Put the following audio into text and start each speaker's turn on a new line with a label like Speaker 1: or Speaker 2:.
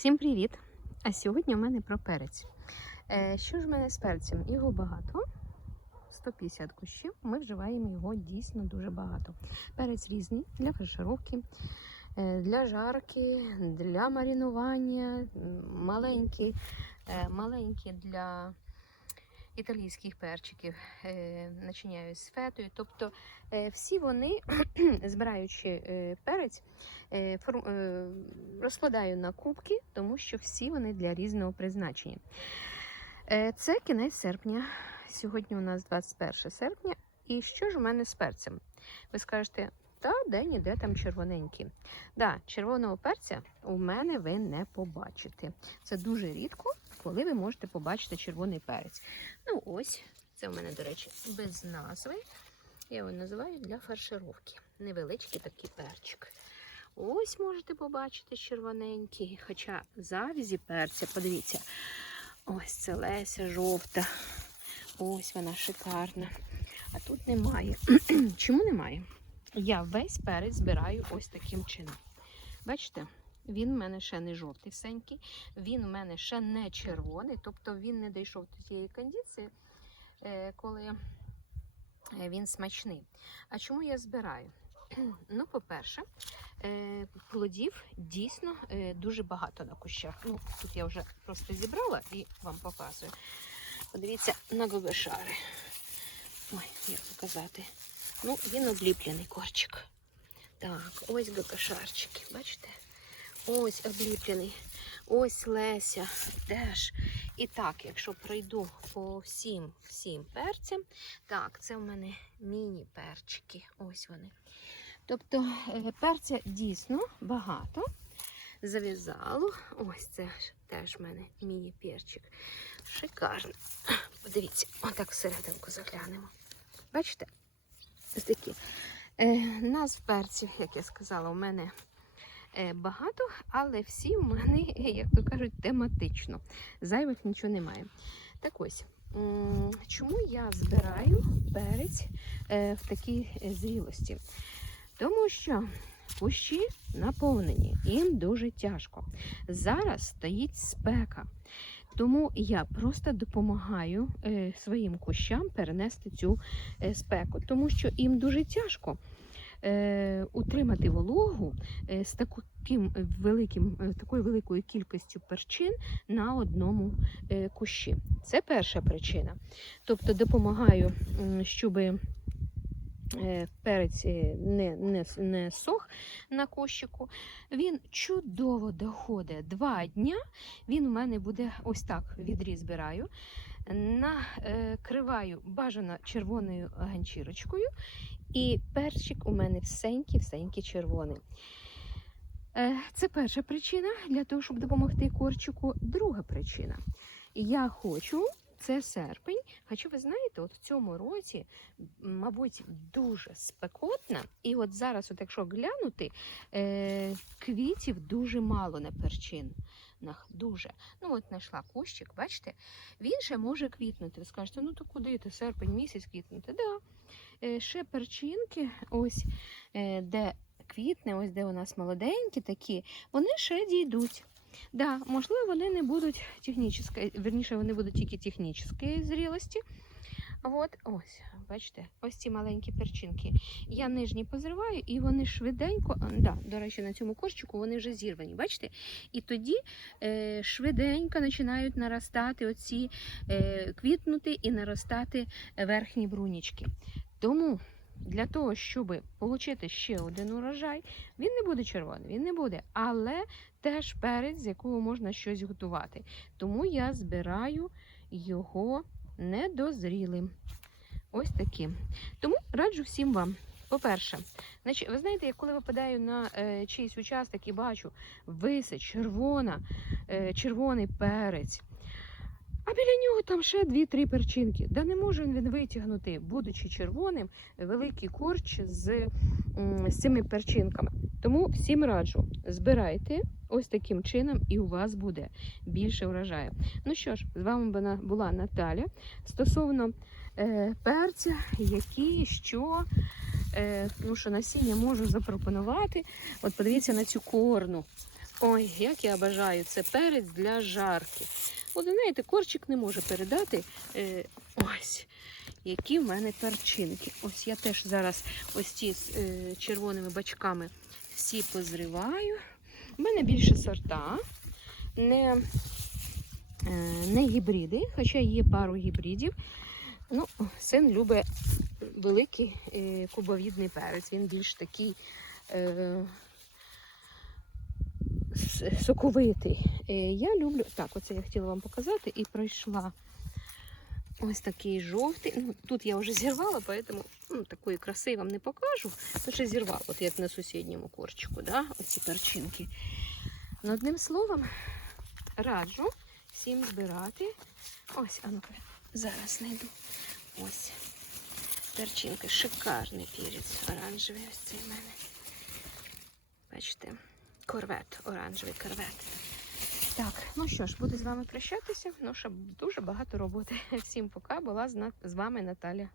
Speaker 1: Всім привіт! А сьогодні у мене про перець. Е, що ж в мене з перцем? Його багато. 150 кущів. Ми вживаємо його дійсно дуже багато. Перець різний для фаршировки, е, для жарки, для марінування, маленький, е, маленький для італійських перчиків, е, начиняю з фетою. Тобто е, всі вони, збираючи е, перець, розкладаю на кубки, тому що всі вони для різного призначення. Це кінець серпня. Сьогодні у нас 21 серпня. І що ж у мене з перцем? Ви скажете, та день іде там червоненький. Да, червоного перця у мене ви не побачите. Це дуже рідко, коли ви можете побачити червоний перець. Ну ось, це у мене, до речі, без назви. Я його називаю для фаршировки. Невеличкий такий перчик. Ось можете побачити червоненький, хоча завізі перця, подивіться, ось це Леся жовта. Ось вона шикарна. А тут немає. Чому немає? Я весь перець збираю ось таким чином. Бачите? Він в мене ще не жовтий всенький, він в мене ще не червоний, тобто він не дійшов до тієї кондиції, е, коли е, він смачний. А чому я збираю? Ну, по-перше, е, плодів дійсно дуже багато на кущах. Ну, тут я вже просто зібрала і вам показую. Подивіться на гогошари. Ой, як показати. Ну, він обліплений корчик. Так, ось гогошарчики, бачите? Ось обліплений. Ось Леся теж. І так, якщо пройду по всім всім перцям, так, це в мене міні-перчики. Ось вони. Тобто е, перця дійсно багато. Зав'язало. Ось це теж в мене міні-перчик. Шикарно. Подивіться, отак всерединку заглянемо. Бачите? Ось такі. Е, назв перців, як я сказала, у мене багато, але всі в мене, як то кажуть, тематично. Зайвих нічого немає. Так ось, чому я збираю перець е, в такій е, зрілості? Тому що кущі наповнені, їм дуже тяжко. Зараз стоїть спека. Тому я просто допомагаю е, своїм кущам перенести цю е, спеку, тому що їм дуже тяжко е, утримати вологу е, з таким великим, е, такою великою кількістю перчин на одному е, кущі. Це перша причина. Тобто допомагаю, щоб перець не, не, не сох на кущику. Він чудово доходить два дня. Він у мене буде ось так відріз збираю. Накриваю бажано червоною ганчірочкою, і перчик у мене всенький, всенький червоний. Е, Це перша причина для того, щоб допомогти корчику. Друга причина. Я хочу, це серпень, хоча ви знаєте, от в цьому році, мабуть, дуже спекотно. І от зараз, от якщо глянути, е, квітів дуже мало на перчинах. Дуже. Ну, от знайшла кущик, бачите, він ще може квітнути. Ви скажете, ну то куди ти серпень місяць квітнути? Да. Е, ще перчинки, ось е, де квітне, ось де у нас молоденькі такі, вони ще дійдуть. Да, можливо, вони не будуть технічної, верніше, вони будуть тільки технічної зрілості. От, ось, бачите, ось ці маленькі перчинки. Я нижні позриваю, і вони швиденько, да, до речі, на цьому корчику вони вже зірвані, бачите? І тоді е, швиденько починають наростати оці, е, квітнути і наростати верхні брунічки. Тому для того, щоб отримати ще один урожай, він не буде червоний, він не буде, але теж перець, з якого можна щось готувати. Тому я збираю його недозрілим. Ось таким. Тому раджу всім вам. По-перше, ви знаєте, я коли випадаю на е, чийсь участок і бачу висить червона, е, червоний перець, а біля нього там ще дві-три перчинки. Да не може він витягнути, будучи червоним, великий корч з, з цими перчинками. Тому всім раджу, збирайте ось таким чином, і у вас буде більше врожаю. Ну що ж, з вами була- Наталя стосовно е, перця, які що. Е, ну що насіння можу запропонувати. От подивіться на цю корну. Ой, як я бажаю, це перець для жарки. От знаєте, корчик не може передати. Е, ось, які в мене перчинки. Ось я теж зараз ось ці з е, червоними бачками всі позриваю. У мене більше сорта, не, е, не гібриди, хоча є пару гібридів. Ну, син любить великий е, кубовідний перець. Він більш такий е, соковитий. Я люблю. Так, оце я хотіла вам показати і пройшла. Ось такий жовтий. Ну, тут я вже зірвала, поэтому ну, такої краси вам не покажу. То ще зірвала, от як на сусідньому корчику, да? оці перчинки. Ну, одним словом, раджу всім збирати. Ось, а ну-ка, зараз знайду. Ось. Перчинки, шикарний перець. Оранжевий ось цей в мене. Бачите, корвет, оранжевий корвет. Так, ну що ж, буду з вами прощатися. Ну, ще дуже багато роботи. Всім пока. Була з вами Наталя